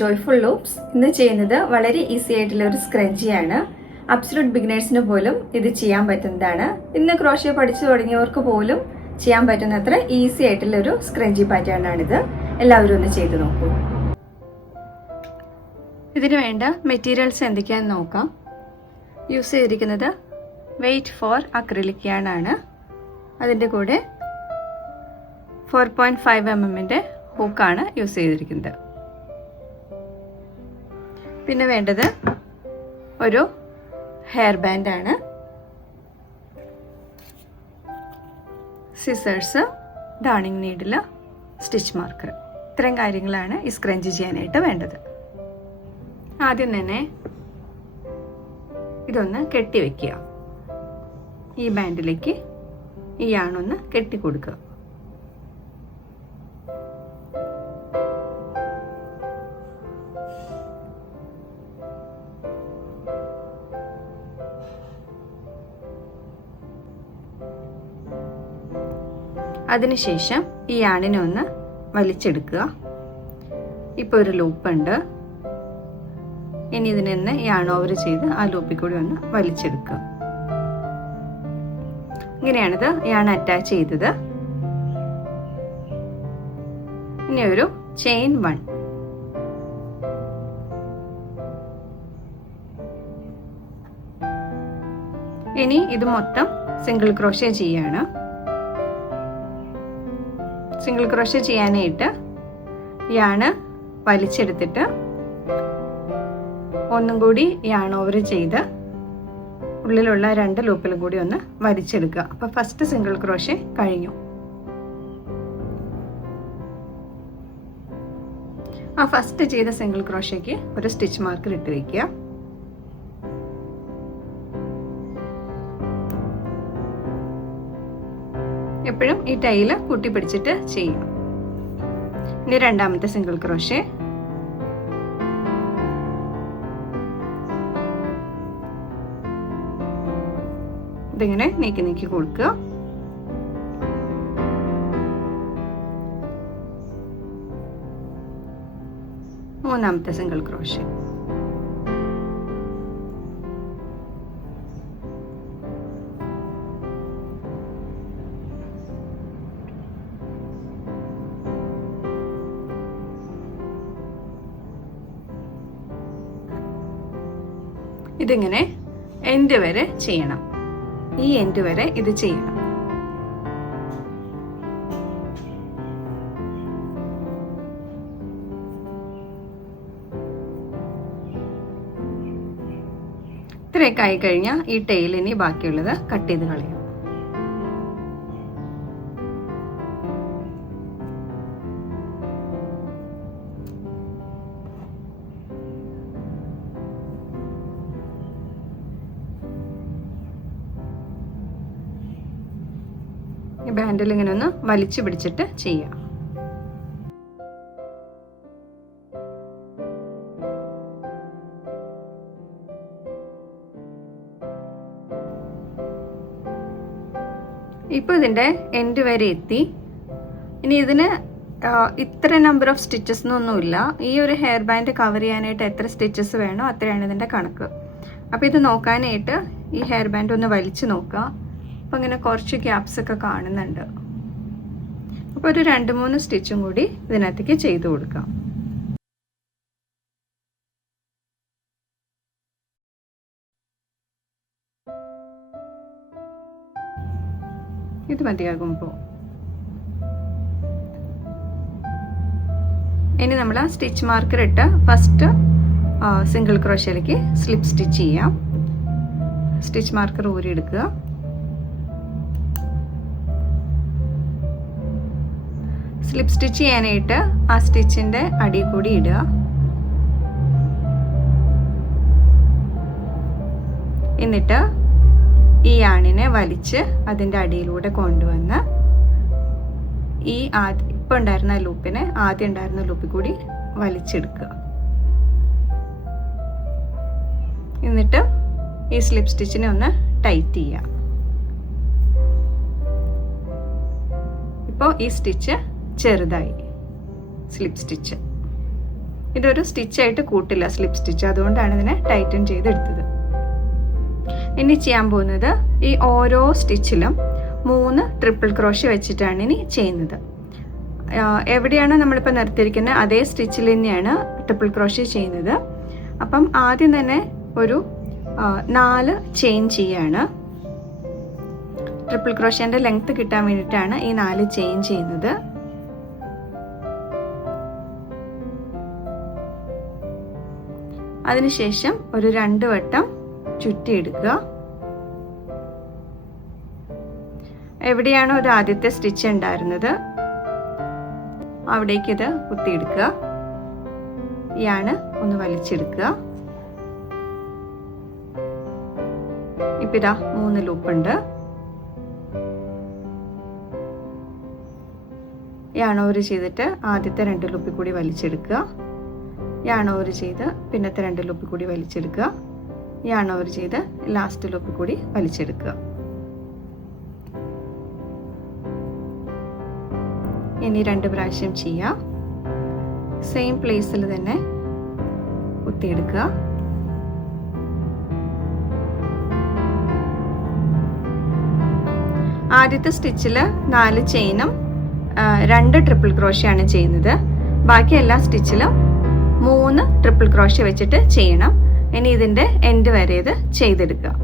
Joyful loops. ഇന്ന് ചെയ്യുന്നത് വളരെ ഈസി ആയിട്ടുള്ള ഒരു സ്ക്രഞ്ചിയാണ്. അബ്സല്യൂട്ട് ബിഗിനേഴ്സിന് പോലും ഇത് ചെയ്യാൻ പറ്റുന്നതാണ്. ഇന്ന് ക്രോഷ്യ പഠിച്ചു തുടങ്ങിയവർക്ക് പോലും ചെയ്യാൻ പറ്റുന്നത്ര ഈസി ആയിട്ടുള്ള ഒരു സ്ക്രഞ്ചി പാറ്റേൺ ആണിത്. എല്ലാവരും ഒന്ന് ചെയ്ത് നോക്കൂ. ഇതിന് വേണ്ട മെറ്റീരിയൽസ് എന്തൊക്കെയാണെന്ന് നോക്കാം. യൂസ് ചെയ്തിരിക്കുന്നത് വെയിറ്റ് ഫോർ അക്രിലിക് യാർൺ ആണ്. അതിൻ്റെ കൂടെ 4.5 mm ഹൂക്കാണ് യൂസ് ചെയ്തിരിക്കുന്നത്. പിന്നെ വേണ്ടത് ഒരു ഹെയർ ബാൻഡ് ആണ്, സിസേഴ്സ്, ഡാണിങ് നീഡിൽ, സ്റ്റിച്ച് മാർക്കർ. ഇത്രയും കാര്യങ്ങളാണ് ഈ സ്ക്രഞ്ച് ചെയ്യാനായിട്ട് വേണ്ടത്. ആദ്യം തന്നെ ഇതൊന്ന് കെട്ടിവെക്കുക. ഈ ബാൻഡിലേക്ക് ഈ യാണൊന്ന് കെട്ടിക്കൊടുക്കുക. അതിനുശേഷം ഈ യാണിനെ ഒന്ന് വലിച്ചെടുക്കുക. ഇപ്പോൾ ഒരു ലൂപ്പ് ഉണ്ട്. ഇനി ഇതിനെ യാൺ ഓവർ ചെയ്ത് ആ ലൂപ്പിൽ കൂടി ഒന്ന് വലിച്ചെടുക്കുക. ഇങ്ങനെയാണിത് യാൺ അറ്റാച്ച് ചെയ്തത്. ഇനി ഒരു ചെയിൻ 1. ഇനി ഇത് മൊത്തം സിംഗിൾ ക്രോഷ്യ ചെയ്യാണ്. സിംഗിൾ ക്രോഷ്യ ചെയ്യാനായിട്ട് യാണ് വലിച്ചെടുത്തിട്ട് ഒന്നും കൂടി യാൺ ഓവർ ചെയ്ത് ഉള്ളിലുള്ള 2 ലൂപ്പിലും കൂടി ഒന്ന് വലിച്ചെടുക്കുക. അപ്പൊ ഫസ്റ്റ് സിംഗിൾ ക്രോഷ്യ കഴിഞ്ഞു. ആ ഫസ്റ്റ് ചെയ്ത സിംഗിൾ ക്രോഷ്യക്ക് ഒരു സ്റ്റിച്ച് മാർക്കർ ഇട്ട് വെക്കുക. എപ്പോഴും ഈ ടൈല് കൂട്ടി പിടിച്ചിട്ട് ചെയ്യാം. ഇനി രണ്ടാമത്തെ സിംഗിൾ ക്രോഷ്യ. ഇതിങ്ങനെ നീക്കി കൊടുക്കുക. മൂന്നാമത്തെ സിംഗിൾ ക്രോഷ്യ. ഇതിങ്ങനെ എൻഡ് വരെ ചെയ്യണം. ഈ എൻഡ് വരെ ഇത് ചെയ്യണം. ഇത്രയൊക്കെ ആയി കഴിഞ്ഞാൽ ഈ ടെയിലിനി ബാക്കിയുള്ളത് കട്ട് ചെയ്ത് കളയാം. ഈ ബാൻഡിൽ ഇങ്ങനെ ഒന്ന് വലിച്ചു പിടിച്ചിട്ട് ചെയ്യാം. ഇപ്പൊ ഇതിന്റെ എൻഡ് വരെ എത്തി. ഇനി ഇതിന് ഇത്ര നമ്പർ ഓഫ് സ്റ്റിച്ചസ് ഒന്നുമില്ല. ഈ ഒരു ഹെയർ ബാൻഡ് കവർ ചെയ്യാനായിട്ട് എത്ര സ്റ്റിച്ചസ് വേണോ അത്രയാണ് ഇതിന്റെ കണക്ക്. അപ്പൊ ഇത് നോക്കാനായിട്ട് ഈ ഹെയർ ബാൻഡ് ഒന്ന് വലിച്ചു നോക്കുക. അപ്പൊ ഇങ്ങനെ കുറച്ച് ഗ്യാപ്സ് ഒക്കെ കാണുന്നുണ്ട്. അപ്പൊ ഒരു 2-3 സ്റ്റിച്ചും കൂടി ഇതിനകത്തേക്ക് ചെയ്തു കൊടുക്കാം. ഇത് മതിയാകുമ്പോ ഇനി നമ്മൾ സ്റ്റിച്ച് മാർക്കർ ഇട്ട് ഫസ്റ്റ് സിംഗിൾ ക്രോഷ്യയിലേക്ക് സ്ലിപ്പ് സ്റ്റിച്ച് ചെയ്യാം. സ്റ്റിച്ച് മാർക്കർ ഊരി എടുക്കുക. സ്ലിപ്പ് സ്റ്റിച്ച് ചെയ്യാനായിട്ട് ആ സ്റ്റിച്ചിന്റെ അടി കൂടി ഇടുക. എന്നിട്ട് ഈ യാണിനെ വലിച്ച് അതിന്റെ അടിയിലൂടെ കൊണ്ടുവന്ന് ഈ ഇപ്പൊ ഉണ്ടായിരുന്ന ലൂപ്പിനെ ആദ്യം ഉണ്ടായിരുന്ന ലൂപ്പിൽ കൂടി വലിച്ചെടുക്കുക. എന്നിട്ട് ഈ സ്ലിപ്പ് സ്റ്റിച്ചിനെ ഒന്ന് ടൈറ്റ് ചെയ്യാം. ഇപ്പോൾ ഈ സ്റ്റിച്ച് ചെറുതായി സ്ലിപ്പ് സ്റ്റിച്ച് ഇതൊരു സ്റ്റിച്ചായിട്ട് കൂട്ടില്ല, സ്ലിപ്പ് സ്റ്റിച്ച്, അതുകൊണ്ടാണ് ഇതിനെ ടൈറ്റൻ ചെയ്തെടുത്തത്. ഇനി ചെയ്യാൻ പോകുന്നത് ഈ ഓരോ സ്റ്റിച്ചിലും 3 ട്രിപ്പിൾ ക്രോഷ്യ വെച്ചിട്ടാണ് ഇനി ചെയ്യുന്നത്. എവിടെയാണോ നമ്മളിപ്പോൾ നിർത്തിയിരിക്കുന്നത് അതേ സ്റ്റിച്ചിൽ തന്നെയാണ് ട്രിപ്പിൾ ക്രോഷ്യ ചെയ്യുന്നത്. അപ്പം ആദ്യം തന്നെ ഒരു 4 ചെയിൻ ചെയ്യാണ്. ട്രിപ്പിൾ ക്രോഷ്യൻ്റെ ലെങ്ത് കിട്ടാൻ വേണ്ടിയിട്ടാണ് ഈ 4 ചെയിൻ ചെയ്യുന്നത്. അതിനുശേഷം ഒരു 2 വട്ടം ചുറ്റിയെടുക്കുക. എവിടെയാണോ ഒരു ആദ്യത്തെ സ്റ്റിച്ച് ഉണ്ടായിരുന്നത് അവിടേക്ക് ഇത് കുത്തിയെടുക്കുക. യാണ് ഒന്ന് വലിച്ചെടുക്കുക. ഇപ്പം ഇതാ 3 ലൂപ്പുണ്ട്. യാണ് ഓവർ ചെയ്തിട്ട് ആദ്യത്തെ 2 ലൂപ്പിൽ കൂടി വലിച്ചെടുക്കുക. യാണ് ഓവർ ചെയ്ത് പിന്നത്തെ 2 ലൂപ്പിൽ കൂടി വലിച്ചെടുക്കുക. യാണ് ഓവർ ചെയ്ത് ലാസ്റ്റ് ലൂപ്പിൽ കൂടി വലിച്ചെടുക്കുക. ഇനി 2 പ്രാവശ്യം ചെയ്യാം. സെയിം പ്ലേസിൽ തന്നെ കുത്തിയെടുക്കുക. ആദ്യത്തെ സ്റ്റിച്ചിൽ 4 ചെയിനും 2 ട്രിപ്പിൾ ക്രോഷ്യാണ് ചെയ്യുന്നത്. ബാക്കി എല്ലാ സ്റ്റിച്ചിലും 3 ട്രിപ്പിൾ ക്രോഷ്യ വെച്ചിട്ട് ചെയ്യണം. ഇനി ഇതിന്റെ എൻഡ് വരെ ഇത് ചെയ്തെടുക്കുക.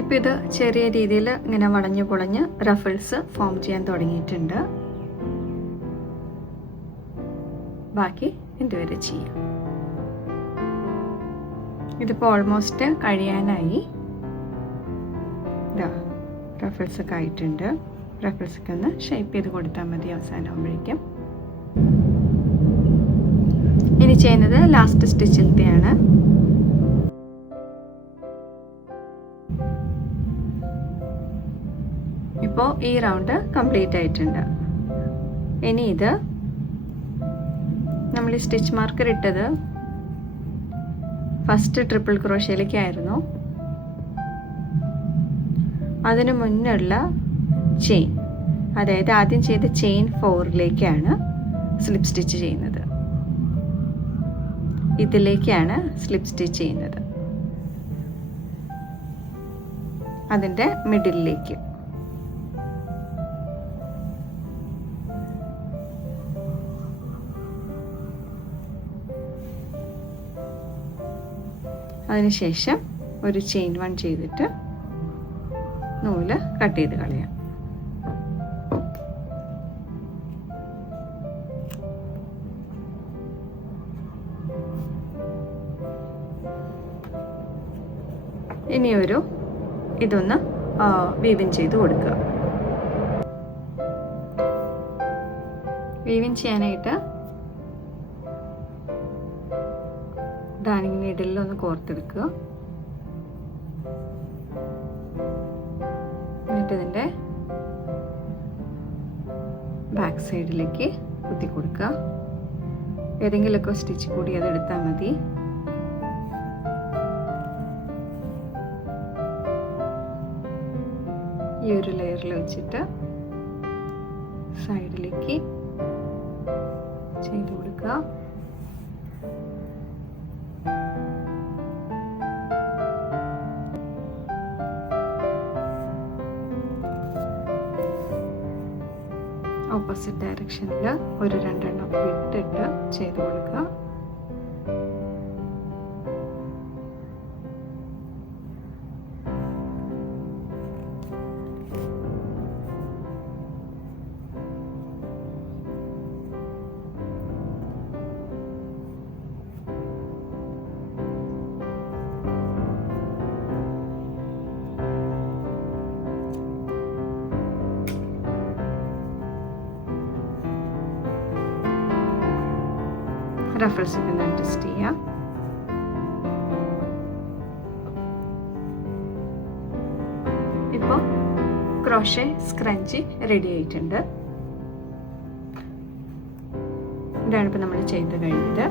ഇപ്പം ഇത് ചെറിയ രീതിയിൽ ഇങ്ങനെ വളഞ്ഞു പൊളഞ്ഞ് റഫിൾസ് ഫോം ചെയ്യാൻ തുടങ്ങിയിട്ടുണ്ട്. ബാക്കി ഇതുവരെ ചെയ്യാം. ഇതിപ്പോൾ ഓൾമോസ്റ്റ് കഴിയാനായി. റഫിൾസ് ഒക്കെ ആയിട്ടുണ്ട്. റഫിൾസ് ഒക്കെ ഒന്ന് ഷേപ്പ് ചെയ്ത് കൊടുത്താൽ മതി അവസാനമാകുമ്പോഴേക്കും. ഇനി ചെയ്യുന്നത് ലാസ്റ്റ് സ്റ്റിച്ചിലത്തെയാണ്. ഇപ്പോൾ ഈ റൗണ്ട് കംപ്ലീറ്റ് ആയിട്ടുണ്ട്. ഇനി ഇത് നമ്മൾ ഈ സ്റ്റിച്ച് മാർക്കർ ഇട്ടത് ഫസ്റ്റ് ട്രിപ്പിൾ ക്രോഷ്യയിലേക്കായിരുന്നു. അതിനു മുന്നുള്ള ചെയിൻ, അതായത് ആദ്യം ചെയ്ത ചെയിൻ 4ലേക്കാണ് സ്ലിപ്പ് സ്റ്റിച്ച് ചെയ്യുന്നത്. ഇതിലേക്കാണ് സ്ലിപ്പ് സ്റ്റിച്ച് ചെയ്യുന്നത്, അതിൻ്റെ മിഡിലേക്ക്. അതിനുശേഷം ഒരു ചെയിൻ 1 ചെയ്തിട്ട് നൂല് കട്ട് ചെയ്ത് കളയാം. ഇനിയൊരു ഇതൊന്ന് വീവിൻ ചെയ്ത് കൊടുക്കുക. വീവിൻ ചെയ്യാനായിട്ട് ഡാനിങ് നീഡിലിൽ ഒന്ന് കോർത്തെടുക്കുക. എന്നിട്ട് ഇതിൻ്റെ ബാക്ക് സൈഡിലേക്ക് കുത്തി കൊടുക്കുക. ഏതെങ്കിലുമൊക്കെ സ്റ്റിച്ച് കൂടി അത് എടുത്താൽ മതി. ഈ ഒരു ലെയറിൽ വെച്ചിട്ട് സൈഡിലേക്ക് ചെയ്ത് കൊടുക്കുക. ഓപ്പോസിറ്റ് ഡയറക്ഷനിൽ ഒരു 2 എണ്ണം വിട്ടിട്ട് ചെയ്ത് കൊടുക്കുക. റഫിൾസ് ഒന്ന് അഡ്ജസ്റ്റ് ചെയ്യാം. അപ്പോൾ ക്രോഷേ സ്ക്രഞ്ചി റെഡി ആയിട്ടുണ്ട്. ഇതാണ് ഇപ്പോൾ നമ്മൾ ചെയ്ത് കഴിഞ്ഞത്.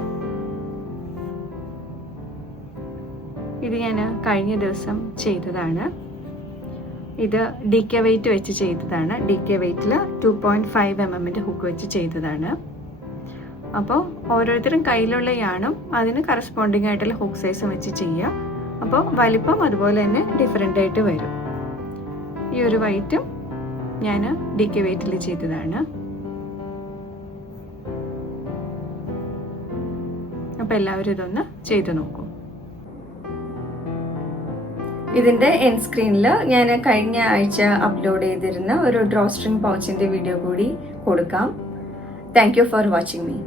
ഇത് ഞാൻ കഴിഞ്ഞ ദിവസം ചെയ്തതാണ്. ഇത് DK വെയിറ്റ് വെച്ച് ചെയ്തതാണ്. DK വെയിറ്റിൽ 2.5 mm ഹുക്ക് വെച്ച് ചെയ്തതാണ്. അപ്പോൾ ഓരോരുത്തരും കയ്യിലുള്ള യാണും അതിന് കറസ്പോണ്ടിങ് ആയിട്ടുള്ള ഹുക്ക് സൈസും വെച്ച് ചെയ്യുക. അപ്പോൾ വലിപ്പം അതുപോലെ തന്നെ ഡിഫറെൻ്റ് ആയിട്ട് വരും. ഈ ഒരു വൈറ്റും ഞാൻ DK വെയിറ്റിൽ ചെയ്തതാണ്. അപ്പോൾ എല്ലാവരും ഇതൊന്ന് ചെയ്ത് നോക്കൂ. ഇതിൻ്റെ എൻഡ് സ്ക്രീനിൽ ഞാൻ കഴിഞ്ഞ ആഴ്ച അപ്ലോഡ് ചെയ്തിരുന്ന ഒരു ഡ്രോ സ്ട്രിംഗ് പൗച്ചിൻ്റെ വീഡിയോ കൂടി കൊടുക്കാം. Thank you for watching me.